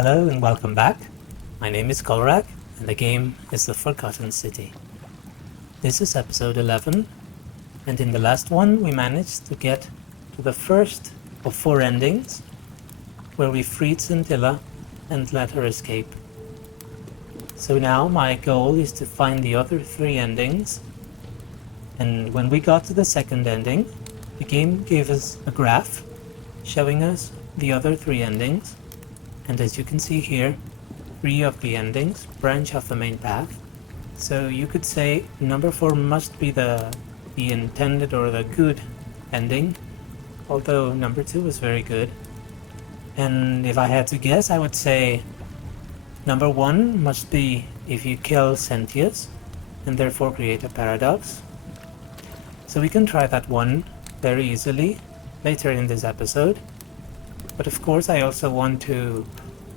Hello and welcome back. My name is Golrak, and the game is The Forgotten City. This is episode 11, and in the last one we managed to get to the first of 4 endings, where we freed Scintilla and let her escape. So now my goal is to find the other 3 endings, and when we got to the second ending, the game gave us a graph showing us the other 3 endings. And as you can see here, 3 of the endings branch off the main path. So you could say number 4 must be the intended or the good ending, although number 2 was very good. And if I had to guess, I would say number 1 must be if you kill Quinctius and therefore create a paradox. So we can try that one very easily later in this episode. But of course I also want to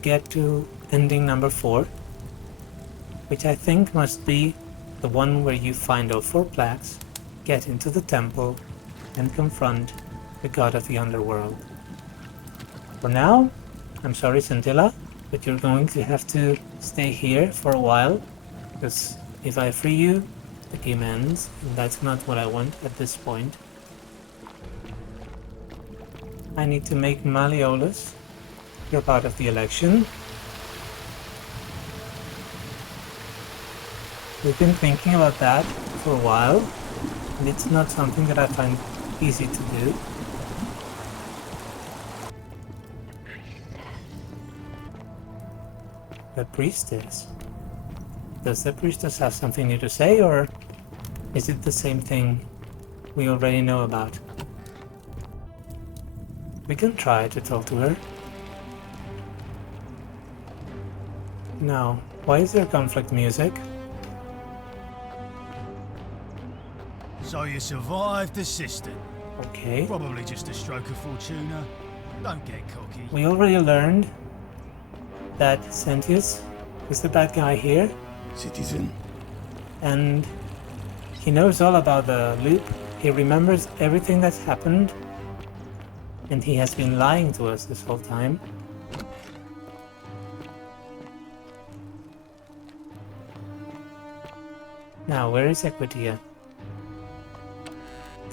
get to ending number 4, which I think must be the one where you find all 4 plaques, get into the temple, and confront the god of the underworld. For now, I'm sorry Scintilla, but you're going to have to stay here for a while, because if I free you, the game ends, and that's not what I want at this point. I need to make Malleolus drop out of the election. We've been thinking about that for a while, and it's not something that I find easy to do. The priestess. Does the priestess have something new to say, or is it the same thing we already know about? We can try to talk to her. Now, why is there conflict music? So you survived the system. Okay. Probably just a stroke of fortuna. Don't get cocky. We already learned that Quinctius is the bad guy here. Citizen. And he knows all about the loop. He remembers everything that's happened. And he has been lying to us this whole time. Now, where is Equitia?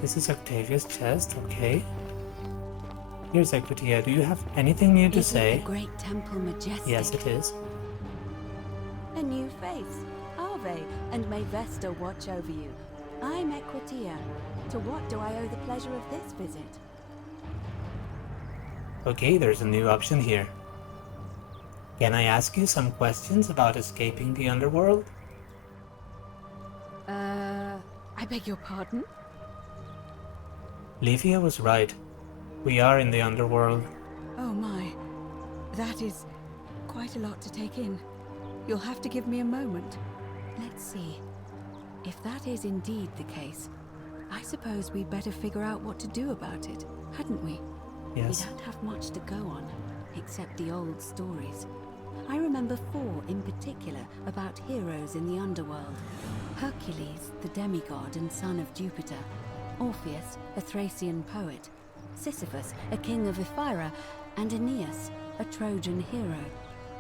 This is Octavia's chest, okay. Here's Equitia. Do you have anything new to say? Is the great temple majestic? Yes, it is. A new face. Ave, and may Vesta watch over you. I'm Equitia. To what do I owe the pleasure of this visit? Okay, there's a new option here. Can I ask you some questions about escaping the underworld? I beg your pardon? Livia was right. We are in the underworld. Oh my, that is quite a lot to take in. You'll have to give me a moment. Let's see. If that is indeed the case, I suppose we'd better figure out what to do about it, hadn't we? Yes. We don't have much to go on, except the old stories. I remember 4 in particular about heroes in the underworld. Hercules, the demigod and son of Jupiter. Orpheus, a Thracian poet. Sisyphus, a king of Ephyra. And Aeneas, a Trojan hero.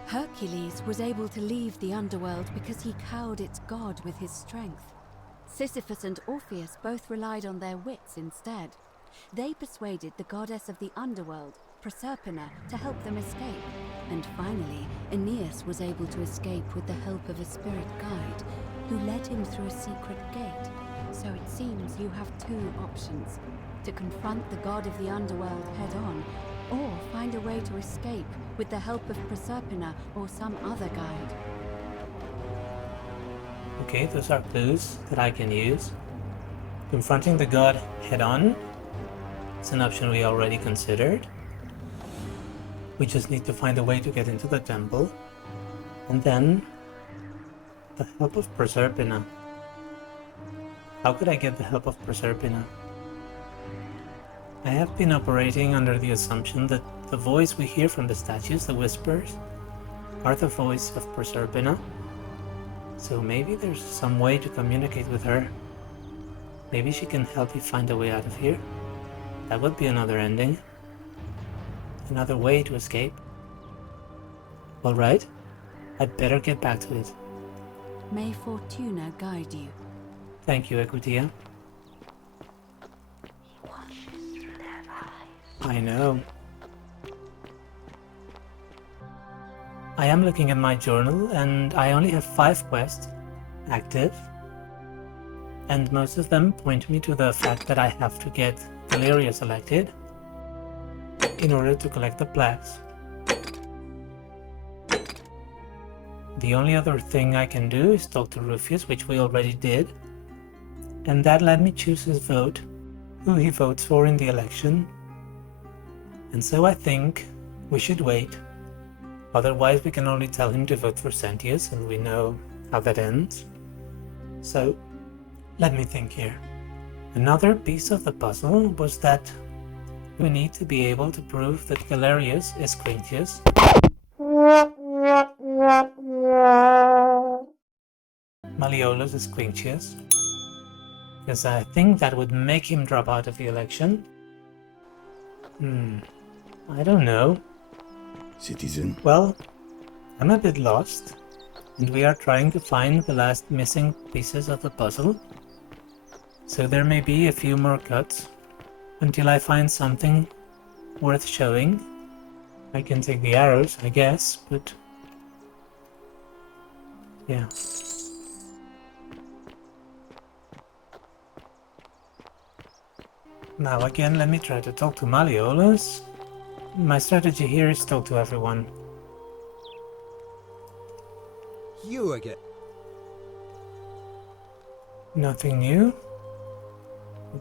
Hercules was able to leave the underworld because he cowed its god with his strength. Sisyphus and Orpheus both relied on their wits instead. They persuaded the goddess of the underworld, Proserpina, to help them escape. And finally, Aeneas was able to escape with the help of a spirit guide, who led him through a secret gate. So it seems you have 2 options: to confront the god of the underworld head-on, or find a way to escape with the help of Proserpina or some other guide. Okay, those are clues that I can use. Confronting the god head-on. It's an option we already considered. We just need to find a way to get into the temple. And then, the help of Proserpina. How could I get the help of Proserpina? I have been operating under the assumption that the voice we hear from the statues, the whispers, are the voice of Proserpina. So maybe there's some way to communicate with her. Maybe she can help you find a way out of here. That would be another ending. Another way to escape. Alright, I'd better get back to it. May Fortuna guide you. Thank you, Equitia. I know. I am looking at my journal and I only have 5 quests active. And most of them point me to the fact that I have to get Galerius elected in order to collect the plaques. The only other thing I can do is talk to Rufius, which we already did, and that let me choose his vote, who he votes for in the election. And so I think we should wait. Otherwise we can only tell him to vote for Sentius, and we know how that ends. So let me think here. Another piece of the puzzle was that we need to be able to prove that Galerius is Quinctius. Malleolus is Quinctius. Because I think that would make him drop out of the election. I don't know. Citizen. Well, I'm a bit lost, and we are trying to find the last missing pieces of the puzzle. So there may be a few more cuts until I find something worth showing. I can take the arrows, I guess, but yeah. Now again, let me try to talk to Malleolus. My strategy here is talk to everyone. You again. Nothing new.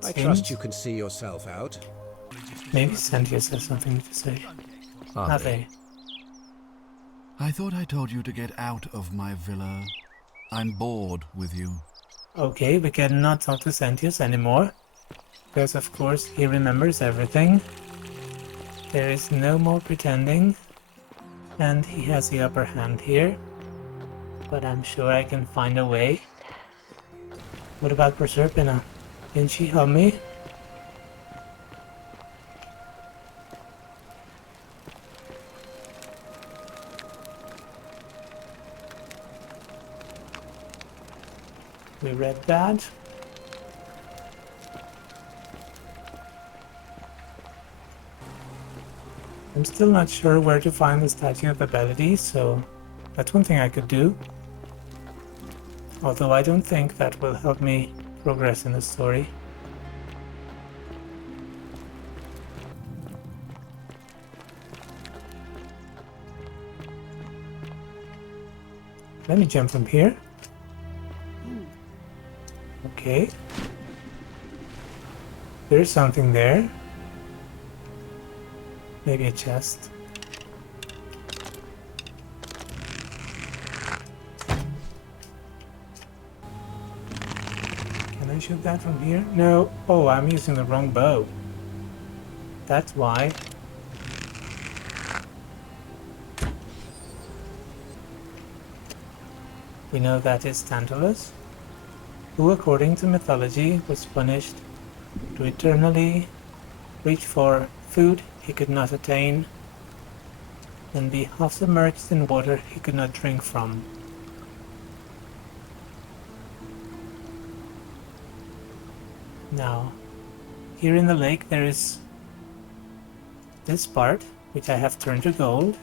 I trust you can see yourself out. Maybe Sentius has something to say. Ave. I thought I told you to get out of my villa. I'm bored with you. Okay, we cannot talk to Sentius anymore. Because of course he remembers everything. There is no more pretending. And he has the upper hand here. But I'm sure I can find a way. What about Proserpina? Can she help me? We read that. I'm still not sure where to find the Statue of Ability, so that's one thing I could do. Although I don't think that will help me progress in the story. Let me jump from here. Okay. There's something there. Maybe a chest. Can I shoot that from here? No. Oh, I'm using the wrong bow. That's why. We know that is Tantalus, who according to mythology was punished to eternally reach for food he could not attain and be half submerged in water he could not drink from. Now, here in the lake there is this part, which I have turned to gold,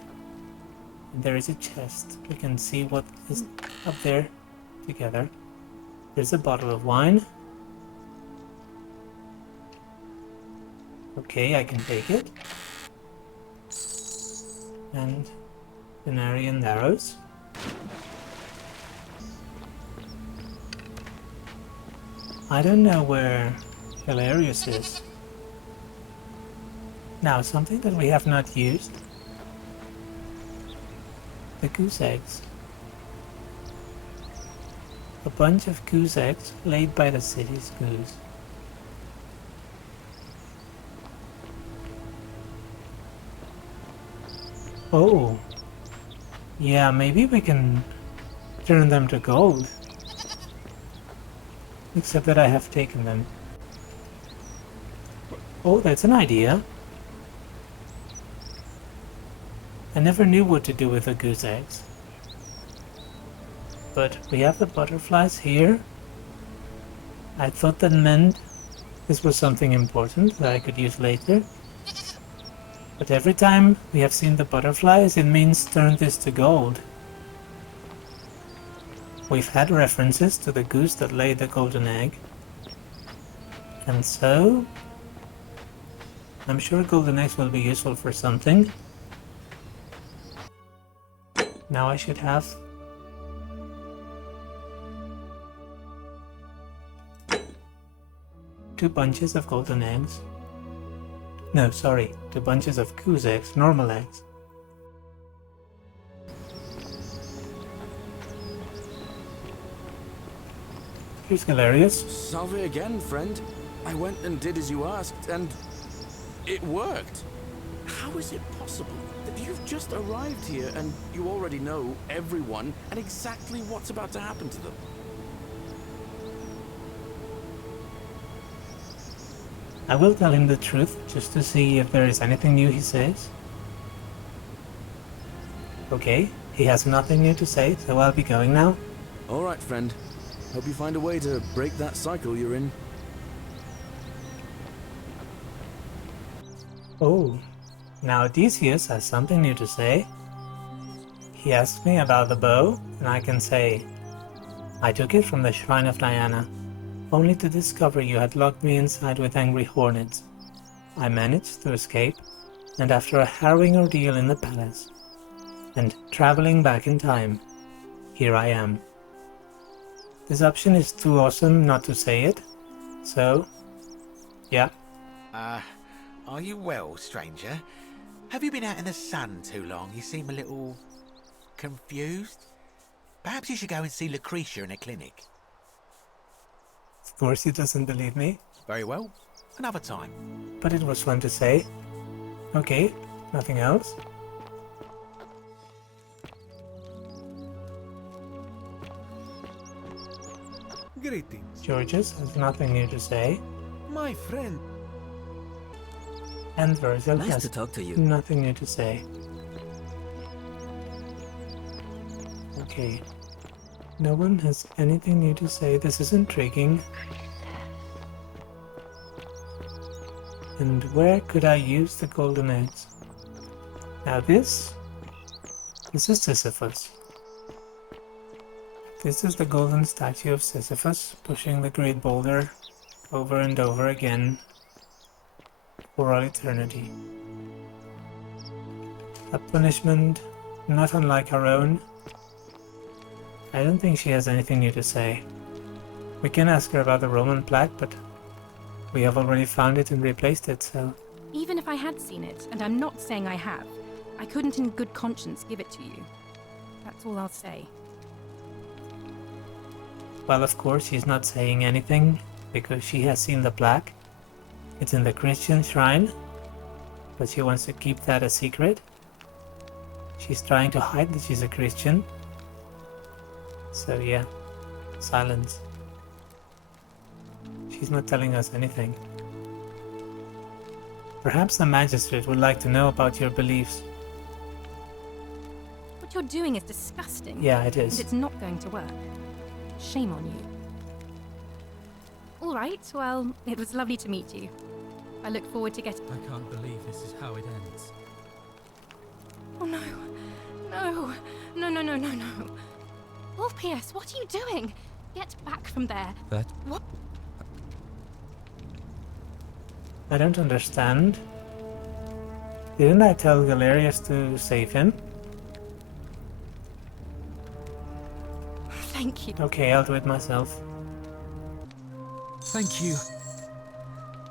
and there is a chest. We can see what is up there together. There's a bottle of wine. Okay, I can take it. And Venarian arrows. I don't know where Galerius is. Now, something that we have not used. The goose eggs. A bunch of goose eggs laid by the city's goose. Oh, yeah, maybe we can turn them to gold. Except that I have taken them. Oh, that's an idea. I never knew what to do with the goose eggs. But we have the butterflies here. I thought that meant this was something important that I could use later. But every time we have seen the butterflies, it means turn this to gold. We've had references to the goose that laid the golden egg. And so, I'm sure golden eggs will be useful for something. Now I should have 2 bunches of golden eggs. No, sorry, 2 bunches of goose eggs, normal eggs. Here's Galerius. Salve again, friend. I went and did as you asked, and it worked. How is it possible that you've just arrived here and you already know everyone and exactly what's about to happen to them? I will tell him the truth, just to see if there is anything new he says. Okay, he has nothing new to say, so I'll be going now. Alright, friend. Hope you find a way to break that cycle you're in. Oh, now Odysseus has something new to say. He asked me about the bow, and I can say, I took it from the shrine of Diana, only to discover you had locked me inside with angry hornets. I managed to escape, and after a harrowing ordeal in the palace, and traveling back in time, here I am. This option is too awesome not to say it, so, yeah. Are you well, stranger? Have you been out in the sun too long? You seem a little confused. Perhaps you should go and see Lucretia in a clinic. Of course he doesn't believe me, Very well. Another time. but it was fun to say. Okay, nothing else? Greetings, Georges has nothing new to say, my friend. and Virgil Nice has to talk to you. nothing new to say. Okay. No one has anything new to say. This is intriguing. And where could I use the golden eggs? Now this is Sisyphus. This is the golden statue of Sisyphus pushing the great boulder over and over again for all eternity. A punishment not unlike our own. I don't think she has anything new to say. We can ask her about the Roman plaque, but we have already found it and replaced it, so... Even if I had seen it, and I'm not saying I have, I couldn't in good conscience give it to you. That's all I'll say. Well, of course, she's not saying anything, because she has seen the plaque. It's in the Christian shrine, but she wants to keep that a secret. She's trying to hide that she's a Christian. So yeah, silence. She's not telling us anything. Perhaps the magistrate would like to know about your beliefs. What you're doing is disgusting. Yeah, it And is. it's not going to work. Shame on you. All right, well, it was lovely to meet you. I look forward to getting... I can't believe this is how it ends. Oh no. No. No, no, no, no, no. Ulpius, what are you doing? Get back from there. That... What? I don't understand. Didn't I tell Galerius to save him? Thank you. Okay, I'll do it myself. Thank you.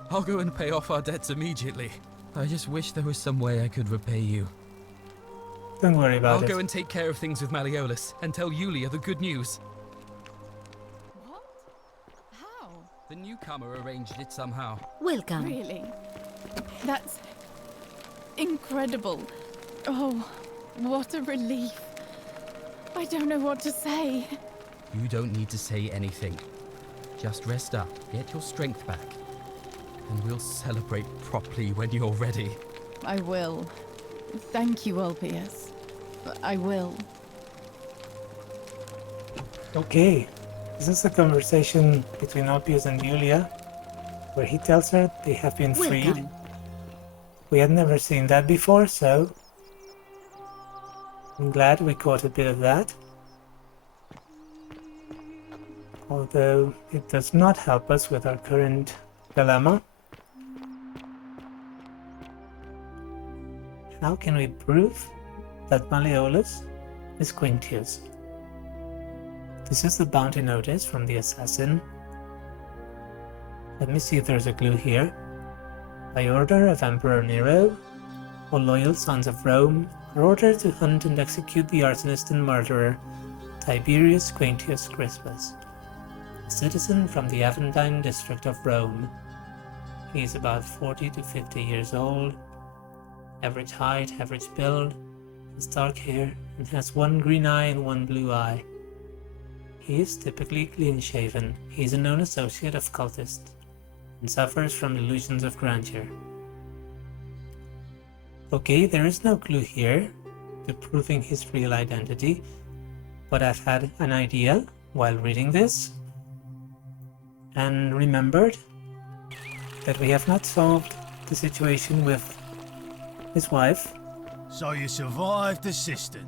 I'll go and pay off our debts immediately. I just wish there was some way I could repay you. Don't worry about I'll it. go and take care of things with Malleolus and tell Yulia the good news. What? How? The newcomer arranged it somehow. Welcome. Really? That's incredible. Oh, what a relief. I don't know what to say. You don't need to say anything. Just rest up, get your strength back, and we'll celebrate properly when you're ready. I will. Thank you, Ulpius. I will. Okay, this is a conversation between Ulpius and Julia, where he tells her they have been freed. Welcome. We had never seen that before, so I'm glad we caught a bit of that. Although it does not help us with our current dilemma. How can we prove that Malleolus is Quinctius? This is the bounty notice from the assassin. Let me see if there's a clue here. By order of Emperor Nero, all loyal sons of Rome are ordered to hunt and execute the arsonist and murderer Tiberius Quinctius Crispus, a citizen from the Aventine district of Rome. He is about 40 to 50 years old, average height, average build, has dark hair, and has one green eye and one blue eye. He is typically clean-shaven. He is a known associate of cultists and suffers from illusions of grandeur. Okay, there is no clue here to proving his real identity, but I've had an idea while reading this and remembered that we have not solved the situation with his wife. So you survived the cistern.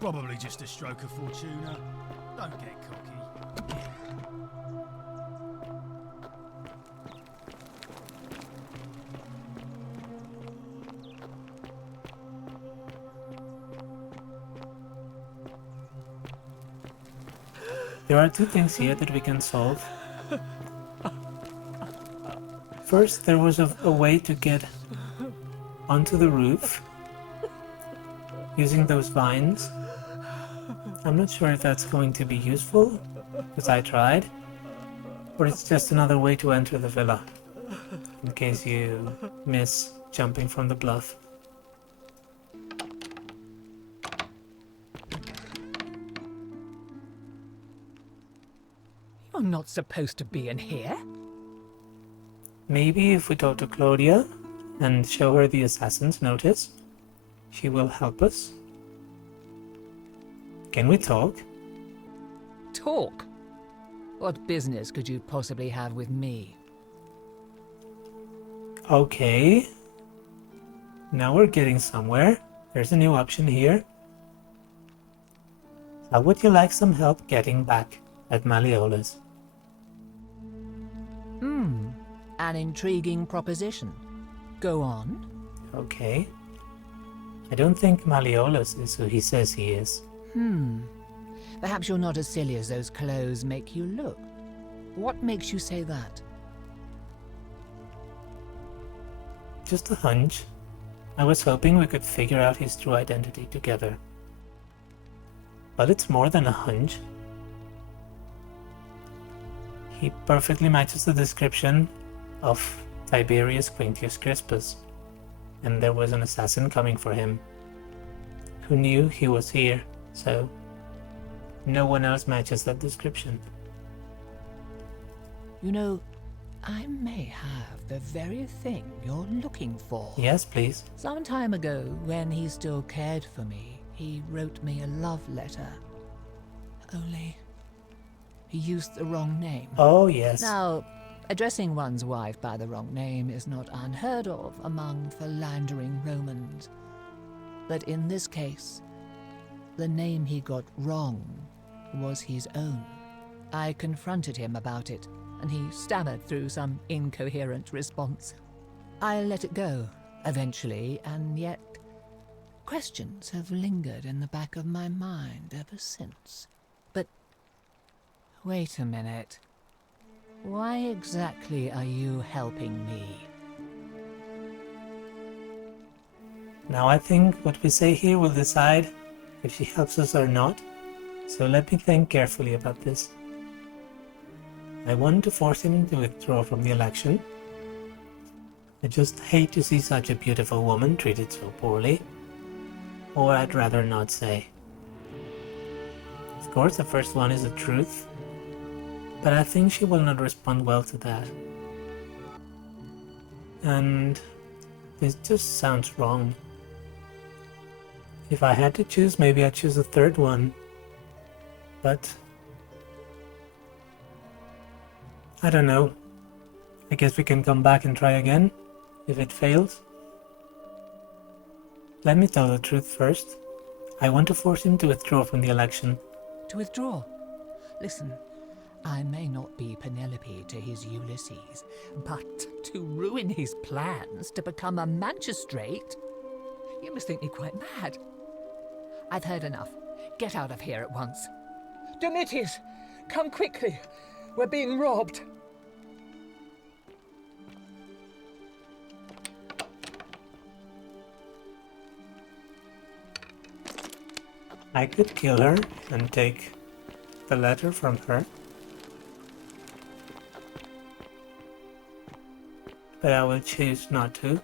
Probably just a stroke of fortuna. Don't get cocky. There are two things here that we can solve. First, there was a way to get onto the roof using those vines. I'm not sure if that's going to be useful, because I tried, or it's just another way to enter the villa, in case you miss jumping from the bluff. You're not supposed to be in here. Maybe if we talk to Claudia and show her the assassin's notice, she will help us. Can we talk? Talk? What business could you possibly have with me? Okay. Now we're getting somewhere. There's a new option here. How would you like some help getting back at Malleolus? An intriguing proposition. Go on. Okay. I don't think Malleolus is who he says he is. Perhaps you're not as silly as those clothes make you look. What makes you say that? Just a hunch. I was hoping we could figure out his true identity together. But it's more than a hunch. He perfectly matches the description of Tiberius Quinctius Crispus, and there was an assassin coming for him who knew he was here, so no one else matches that description. You know, I may have the very thing you're looking for. Yes, please. Some time ago, when he still cared for me, he wrote me a love letter. Only he used the wrong name. Oh, yes. Now, addressing one's wife by the wrong name is not unheard of among philandering Romans. But in this case, the name he got wrong was his own. I confronted him about it, and he stammered through some incoherent response. I let it go, eventually, and yet questions have lingered in the back of my mind ever since. But wait a minute. Why exactly are you helping me? Now I think what we say here will decide if she helps us or not, so let me think carefully about this. I want to force him to withdraw from the election. I just hate to see such a beautiful woman treated so poorly, or I'd rather not say. Of course, the first one is the truth, but I think she will not respond well to that. And this just sounds wrong. If I had to choose, maybe I'd choose a third one. But I don't know. I guess we can come back and try again if it fails. Let me tell the truth first. I want to force him to withdraw from the election. To withdraw? Listen, I may not be Penelope to his Ulysses, but to ruin his plans to become a magistrate? You must think me quite mad. I've heard enough. Get out of here at once. Domitius, come quickly. We're being robbed. I could kill her and take the letter from her. But I will choose not to.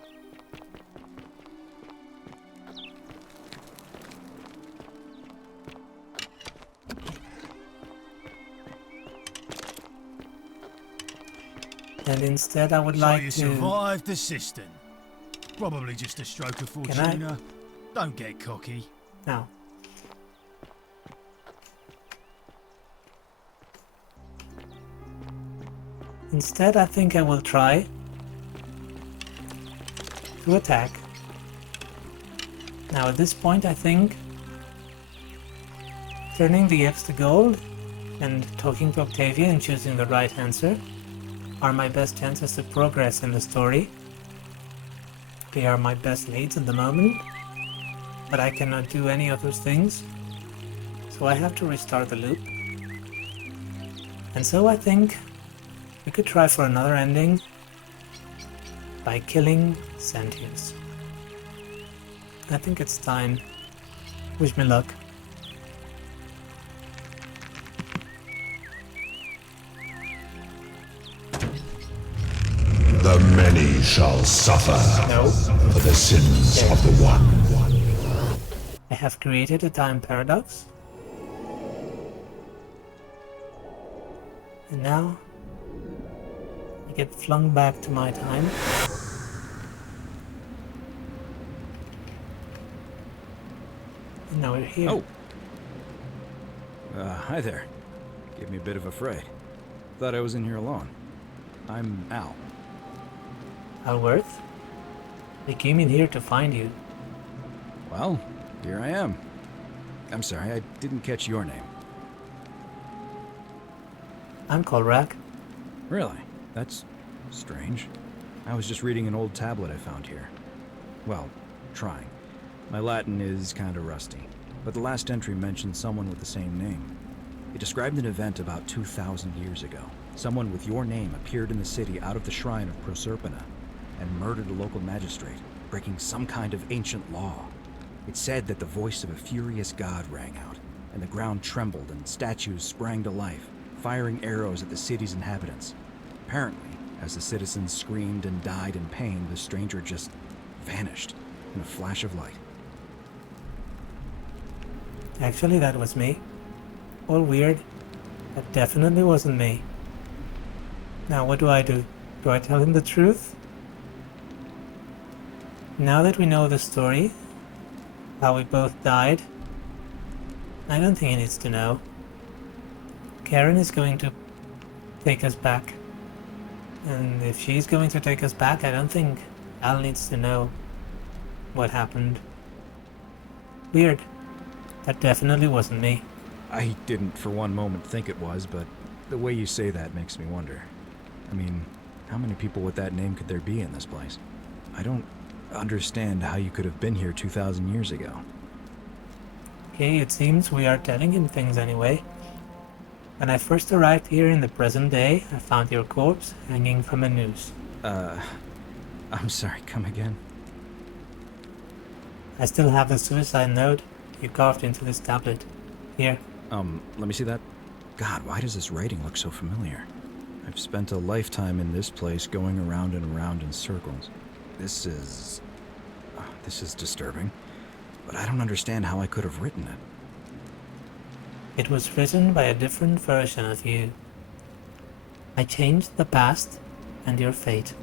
And instead I would like to... So you survived the cistern. Probably just a stroke of fortuna. Don't get cocky. No. Instead, I think I will try to attack. Now at this point, I think turning the X to gold and talking to Octavia and choosing the right answer are my best chances to progress in the story. They are my best leads at the moment, but I cannot do any of those things, so I have to restart the loop. And so I think we could try for another ending by killing Sentience. I think it's time. Wish me luck. The many shall suffer for the sins of the one. I have created a time paradox. And now I get flung back to my time. And now we're here. Oh! Hi there. Gave me a bit of a fright. Thought I was in here alone. I'm Al. Alworth? I came in here to find you. Well, here I am. I'm sorry, I didn't catch your name. I'm Colrack. Really? That's strange. I was just reading an old tablet I found here. Well, trying. My Latin is kinda rusty, but the last entry mentioned someone with the same name. It described an event about 2,000 years ago. Someone with your name appeared in the city out of the shrine of Proserpina and murdered a local magistrate, breaking some kind of ancient law. It said that the voice of a furious god rang out, and the ground trembled and statues sprang to life, firing arrows at the city's inhabitants. Apparently, as the citizens screamed and died in pain, the stranger just vanished in a flash of light. Actually, that was me. All weird. That definitely wasn't me. Now what do? Do I tell him the truth? Now that we know the story, how we both died, I don't think he needs to know. Karen is going to take us back. And if she's going to take us back, I don't think Al needs to know what happened. Weird. That definitely wasn't me. I didn't for one moment think it was, but the way you say that makes me wonder. I mean, how many people with that name could there be in this place? I don't understand how you could have been here 2,000 years ago. Okay, it seems we are telling him things anyway. When I first arrived here in the present day, I found your corpse hanging from a noose. I'm sorry, come again? I still have the suicide note you carved into this tablet. Here. Let me see that. God, why does this writing look so familiar? I've spent a lifetime in this place going around and around in circles. This is disturbing, but I don't understand how I could have written it. It was written by a different version of you. I changed the past and your fate.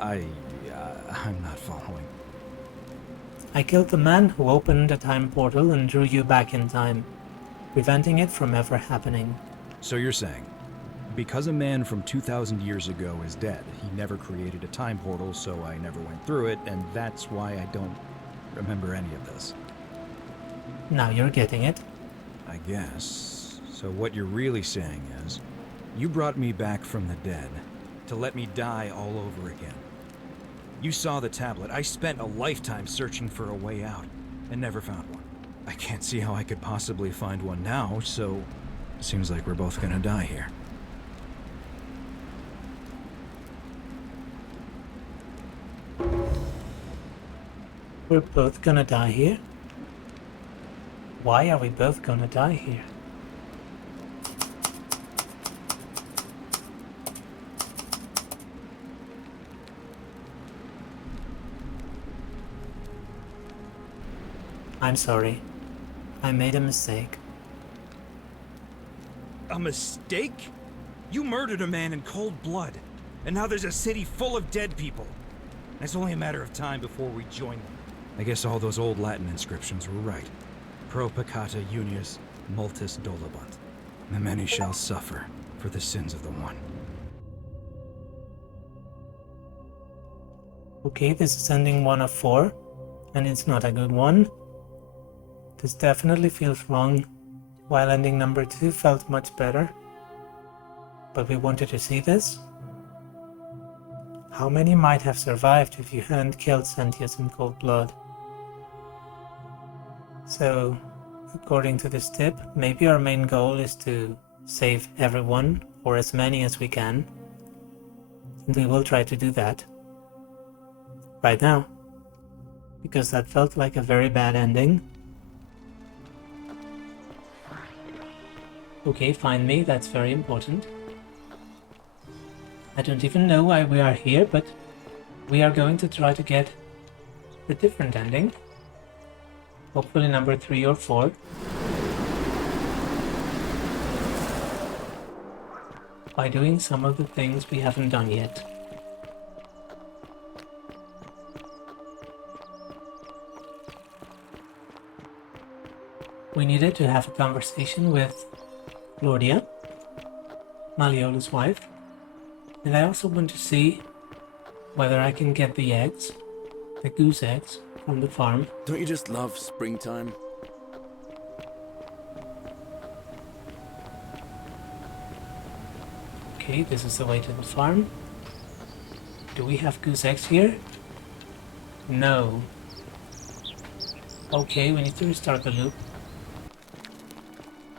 I'm not following. I killed the man who opened a time portal and drew you back in time, preventing it from ever happening. So you're saying, because a man from 2,000 years ago is dead, he never created a time portal, so I never went through it, and that's why I don't remember any of this. Now you're getting it. I guess. So what you're really saying is, you brought me back from the dead to let me die all over again. You saw the tablet. I spent a lifetime searching for a way out, and never found one. I can't see how I could possibly find one now, so it seems like we're both gonna die here. We're both gonna die here? Why are we both gonna die here? I'm sorry. I made a mistake. A mistake? You murdered a man in cold blood, and now there's a city full of dead people. It's only a matter of time before we join them. I guess all those old Latin inscriptions were right. Pro peccata unius multis dolabunt. The many shall suffer for the sins of the one. Okay, this is ending 1 of 4, and it's not a good one. This definitely feels wrong, while ending number 2 felt much better. But we wanted to see this. How many might have survived if you hadn't killed Sentius in cold blood? So, according to this tip, maybe our main goal is to save everyone, or as many as we can. And we will try to do that. Right now. Because that felt like a very bad ending. Okay, find me, that's very important. I don't even know why we are here, but we are going to try to get a different ending. Hopefully number 3 or 4. By doing some of the things we haven't done yet. We needed to have a conversation with Claudia, Malleolus' wife, and I also want to see whether I can get the eggs, the goose eggs, from the farm. Don't you just love springtime? Okay, this is the way to the farm. Do we have goose eggs here? No. Okay, we need to restart the loop.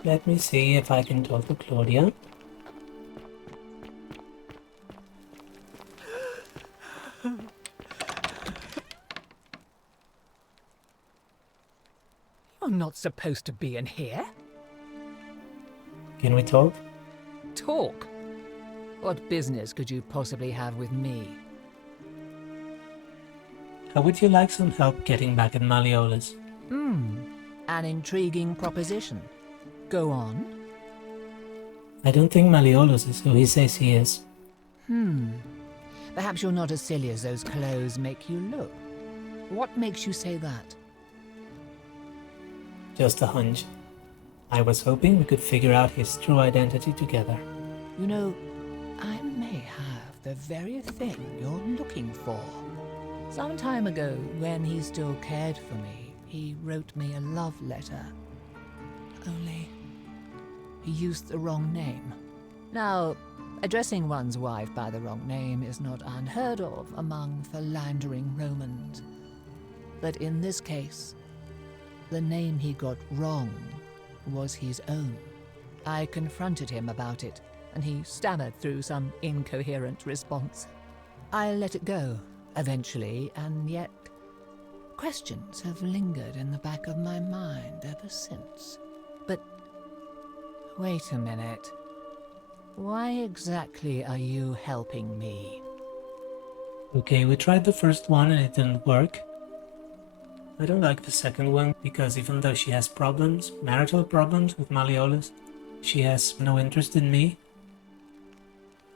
Let me see if I can talk to Claudia. You're not supposed to be in here. Can we talk? Talk? What business could you possibly have with me? How would you like some help getting back at Malleolus? An intriguing proposition. Go on. I don't think Malleolus is who he says he is. Perhaps you're not as silly as those clothes make you look. What makes you say that? Just a hunch. I was hoping we could figure out his true identity together. You know, I may have the very thing you're looking for. Some time ago, when he still cared for me, he wrote me a love letter. Only, he used the wrong name. Now, addressing one's wife by the wrong name is not unheard of among philandering Romans. But in this case, the name he got wrong was his own. I confronted him about it, and he stammered through some incoherent response. I let it go, eventually, and yet questions have lingered in the back of my mind ever since. But wait a minute. Why exactly are you helping me? Okay, we tried the first one and it didn't work. I don't like the second one because even though she has problems, marital problems with Malleolus, she has no interest in me.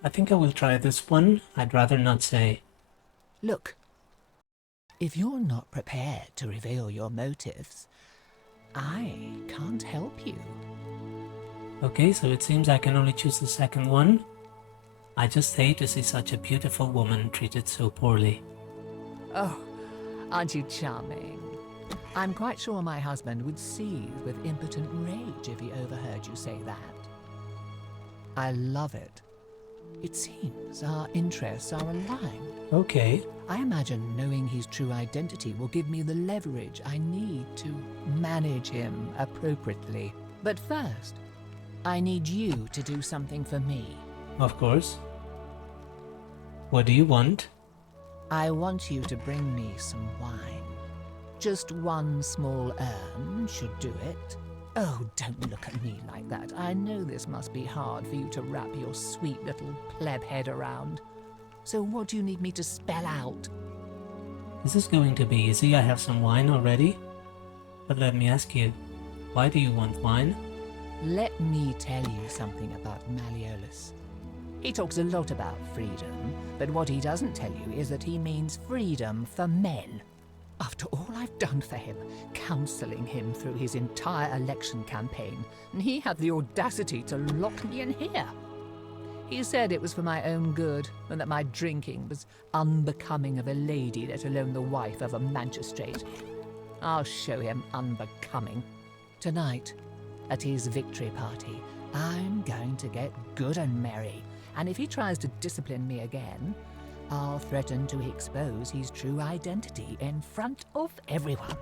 I think I will try this one. I'd rather not say. Look, If you're not prepared to reveal your motives, I can't help you. Okay, so it seems I can only choose the second one. I just hate to see such a beautiful woman treated so poorly. Oh, aren't you charming? I'm quite sure my husband would seethe with impotent rage if he overheard you say that. I love it. It seems our interests are aligned. Okay. I imagine knowing his true identity will give me the leverage I need to manage him appropriately. But first, I need you to do something for me. Of course. What do you want? I want you to bring me some wine. Just one small urn should do it. Oh, don't look at me like that. I know this must be hard for you to wrap your sweet little pleb head around. So what do you need me to spell out? This is going to be easy. I have some wine already. But let me ask you, why do you want wine? Let me tell you something about Malleolus. He talks a lot about freedom, but what he doesn't tell you is that he means freedom for men. After all I've done for him, counselling him through his entire election campaign, and he had the audacity to lock me in here. He said it was for my own good, and that my drinking was unbecoming of a lady, let alone the wife of a magistrate. I'll show him unbecoming. Tonight, at his victory party, I'm going to get good and merry, and if he tries to discipline me again, I'll threaten to expose his true identity in front of everyone.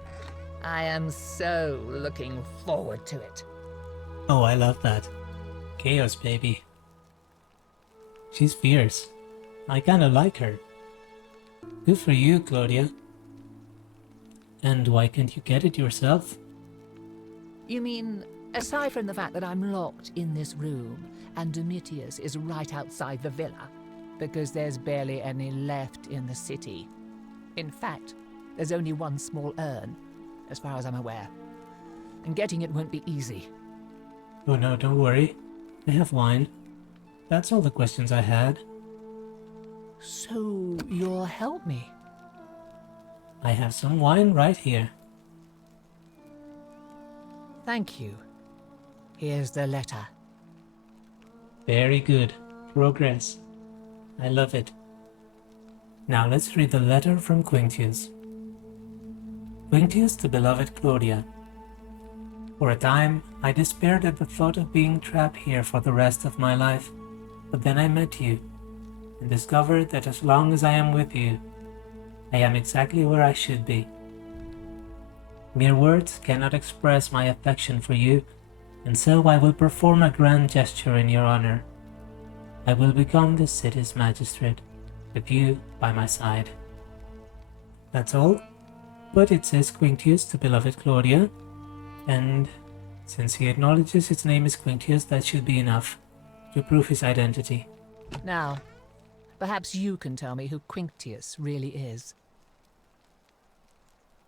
I am so looking forward to it. Oh, I love that. Chaos, baby. She's fierce. I kinda like her. Good for you, Claudia. And why can't you get it yourself? You mean, aside from the fact that I'm locked in this room and Domitius is right outside the villa, because there's barely any left in the city. In fact, there's only one small urn, as far as I'm aware. And getting it won't be easy. Oh no, don't worry. I have wine. That's all the questions I had. So, you'll help me? I have some wine right here. Thank you. Here's the letter. Very good. Progress. I love it. Now let's read the letter from Quinctius. Quinctius to beloved Claudia. For a time, I despaired at the thought of being trapped here for the rest of my life, but then I met you, and discovered that as long as I am with you, I am exactly where I should be. Mere words cannot express my affection for you, and so I will perform a grand gesture in your honor. I will become this city's magistrate, with you by my side. That's all, but it says Quinctius to beloved Claudia, and since he acknowledges his name is Quinctius, that should be enough to prove his identity. Now, perhaps you can tell me who Quinctius really is.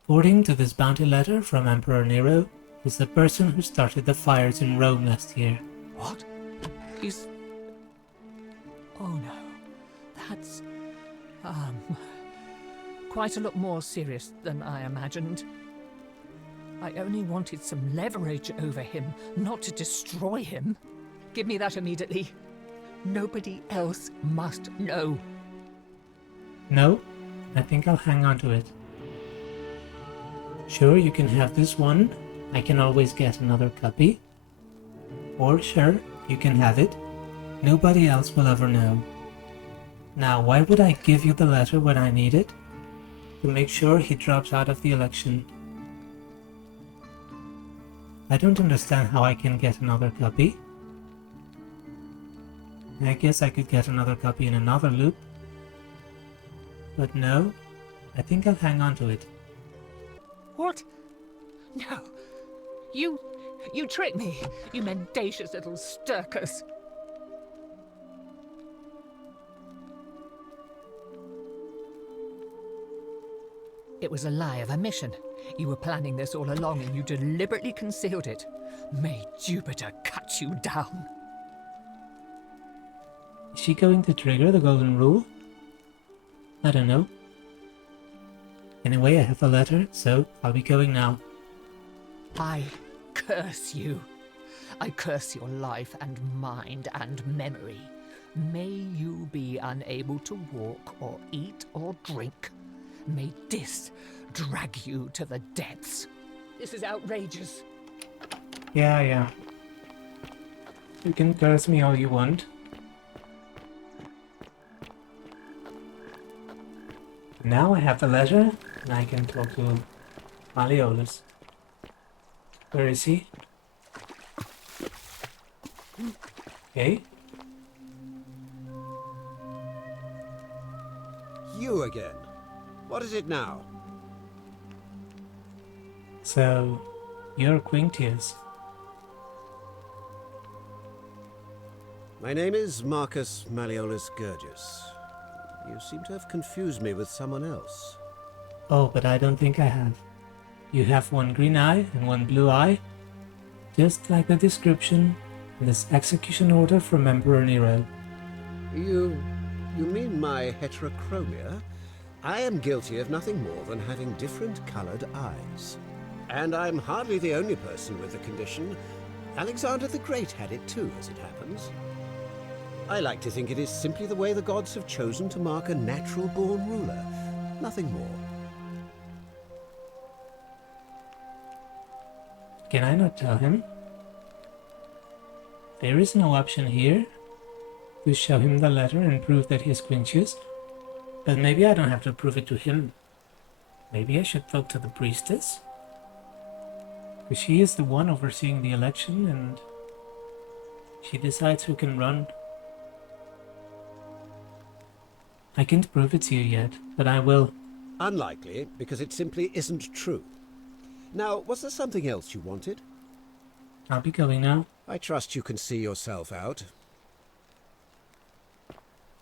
According to this bounty letter from Emperor Nero, he's the person who started the fires in Rome last year. What? He's... Oh no, that's, quite a lot more serious than I imagined. I only wanted some leverage over him, not to destroy him. Give me that immediately. Nobody else must know. No, I think I'll hang on to it. Sure, you can have this one. I can always get another copy. Or sure, you can have it. Nobody else will ever know. Now, why would I give you the letter when I need it? To make sure he drops out of the election. I don't understand how I can get another copy. I guess I could get another copy in another loop. But no, I think I'll hang on to it. What? No. You tricked me, you mendacious little stirkers. It was a lie of a mission. You were planning this all along and you deliberately concealed it. May Jupiter cut you down. Is she going to trigger the golden rule? I don't know. Anyway, I have a letter, so I'll be going now. I curse you. I curse your life and mind and memory. May you be unable to walk or eat or drink. May this drag you to the depths. This is outrageous. Yeah. You can curse me all you want. Now I have the letter, and I can talk to Malleolus. Where is he? Okay. You again. What is it now? So, you're Quinctius. My name is Marcus Malleolus Gurgis. You seem to have confused me with someone else. Oh, but I don't think I have. You have one green eye and one blue eye, just like the description in this execution order from Emperor Nero. You mean my heterochromia? I am guilty of nothing more than having different colored eyes. And I'm hardly the only person with the condition. Alexander the Great had it too, as it happens. I like to think it is simply the way the gods have chosen to mark a natural-born ruler. Nothing more. Can I not tell him? There is no option here to show him the letter and prove that he is Quinctius. But maybe I don't have to prove it to him. Maybe I should talk to the priestess? Because she is the one overseeing the election and she decides who can run. I can't prove it to you yet, but I will. Unlikely, because it simply isn't true. Now, was there something else you wanted? I'll be going now. I trust you can see yourself out.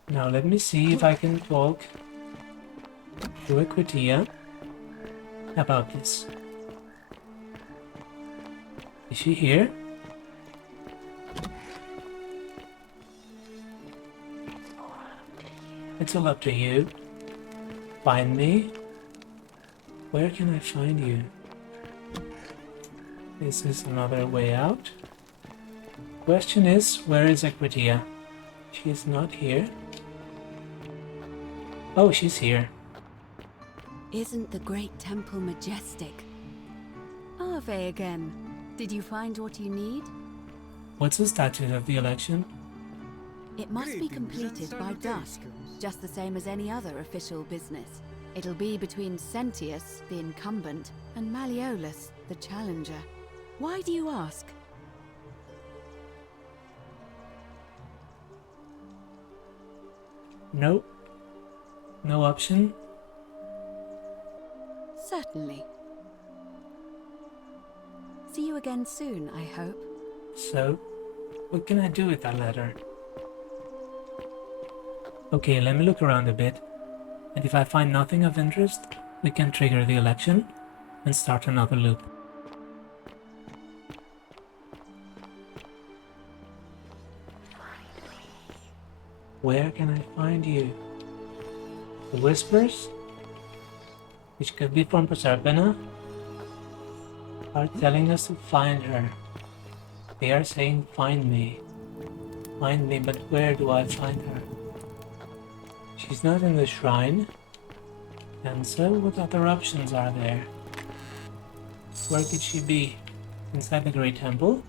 Now let me see if I can talk to Equitia about this. Is she here? It's all up to you. Find me? Where can I find you? This is another way out. Question is, where is Equitia? She is not here. Oh, she's here. Isn't the great temple majestic? Ave again. Did you find what you need? What's the status of the election? It must be completed by dusk, just the same as any other official business. It'll be between Sentius, the incumbent, and Malleolus, the challenger. Why do you ask? Nope. No option? Certainly. See you again soon, I hope. So, what can I do with that letter? Okay, let me look around a bit, and if I find nothing of interest, we can trigger the election and start another loop. Where can I find you? The whispers, which could be from Proserpina, are telling us to find her. They are saying, find me. Find me, but where do I find her? She's not in the shrine. And so, what other options are there? Where could she be? Inside the Great Temple?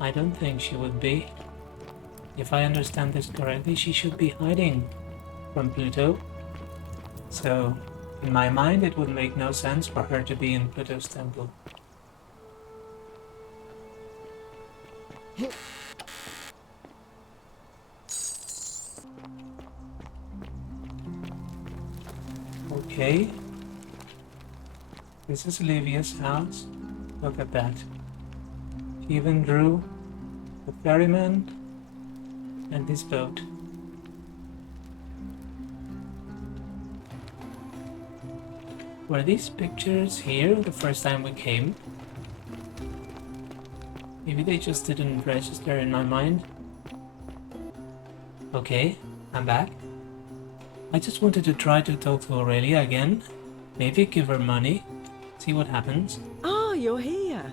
I don't think she would be. If I understand this correctly, she should be hiding from Pluto. So, in my mind, it would make no sense for her to be in Pluto's temple. Okay. This is Livia's house. Look at that. She even drew the ferryman and his boat. Were these pictures here the first time we came? Maybe they just didn't register in my mind. Okay, I'm back. I just wanted to try to talk to Aurelia again Maybe give her money, see what happens. Ah, you're here.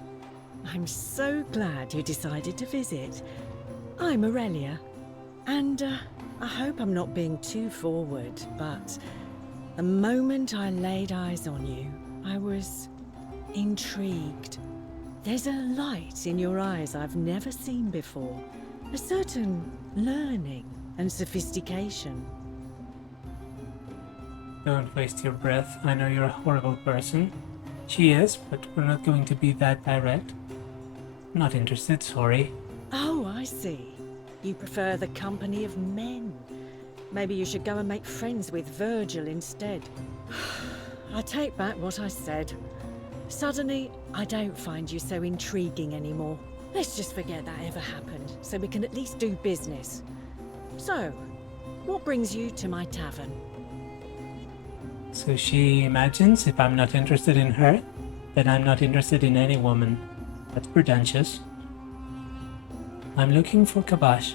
I'm so glad you decided to visit. I'm Aurelia, and I hope I'm not being too forward, but the moment I laid eyes on you, I was intrigued. There's a light in your eyes I've never seen before, a certain learning and sophistication. Don't waste your breath. I know you're a horrible person. She is, but we're not going to be that direct. Not interested, sorry. Oh, I see. You prefer the company of men. Maybe you should go and make friends with Virgil instead. I take back what I said. Suddenly, I don't find you so intriguing anymore. Let's just forget that ever happened, so we can at least do business. So, what brings you to my tavern? So she imagines if I'm not interested in her, then I'm not interested in any woman. That's pretentious. I'm looking for Kabash.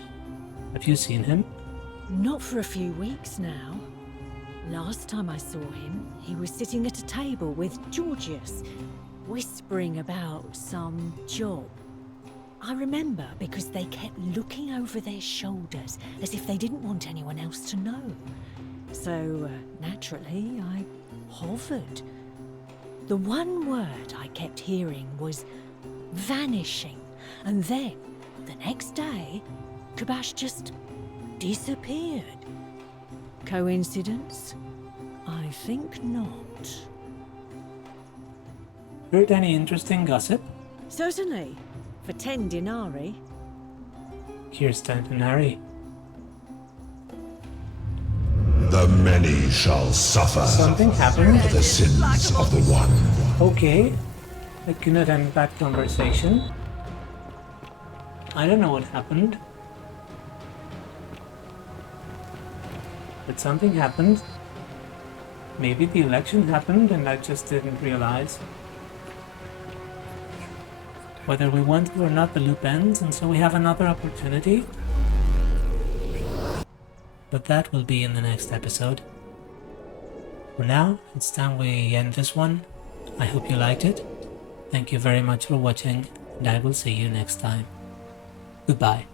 Have you seen him? Not for a few weeks now. Last time I saw him, he was sitting at a table with Georgius, whispering about some job. I remember because they kept looking over their shoulders as if they didn't want anyone else to know. So, naturally, I hovered. The one word I kept hearing was vanishing, and then, the next day, Kabash just disappeared. Coincidence? I think not. Heard any interesting gossip? Certainly, for 10 denarii. Here's 10 denarii. The many shall suffer. Something happened? For the sins of the one. Okay. I cannot end that conversation. I don't know what happened. But something happened. Maybe the election happened and I just didn't realize. Whether we want to or not, the loop ends, and so we have another opportunity. But that will be in the next episode. For now, it's time we end this one. I hope you liked it. Thank you very much for watching, and I will see you next time. Goodbye.